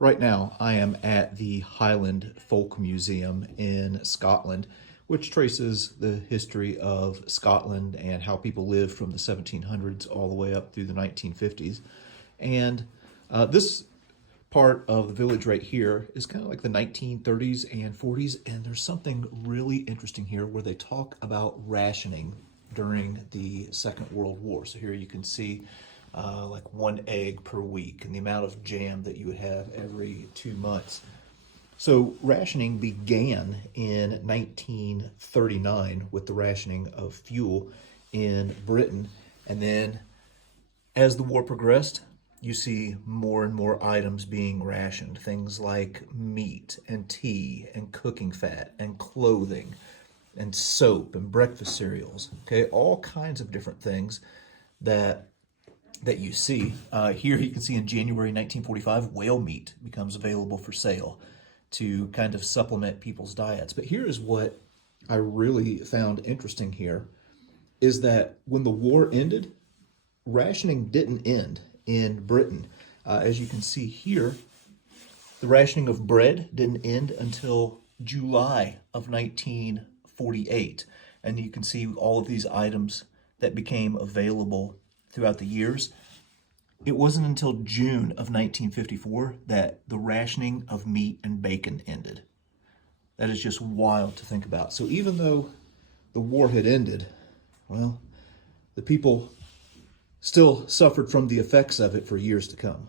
Right now, I am at the Highland Folk Museum in Scotland, which traces the history of Scotland and how people lived from the 1700s all the way up through the 1950s. And this part of the village right here is kind of like the 1930s and 40s, and there's something really interesting here where they talk about rationing during the Second World War. So here you can see like 1 egg per week and the amount of jam that you would have every 2 months. So rationing began in 1939 with the rationing of fuel in Britain, and then as the war progressed, you see more and more items being rationed. Things like meat and tea and cooking fat and clothing and soap and breakfast cereals. Okay, all kinds of different things that you see. Here you can see in January 1945, whale meat becomes available for sale to kind of supplement people's diets. But here is what I really found interesting here is that when the war ended, rationing didn't end in Britain. As you can see here, the rationing of bread didn't end until July of 1948. And you can see all of these items that became available throughout the years. It wasn't until June of 1954 that the rationing of meat and bacon ended. That is just wild to think about. So even though the war had ended, well, the people still suffered from the effects of it for years to come.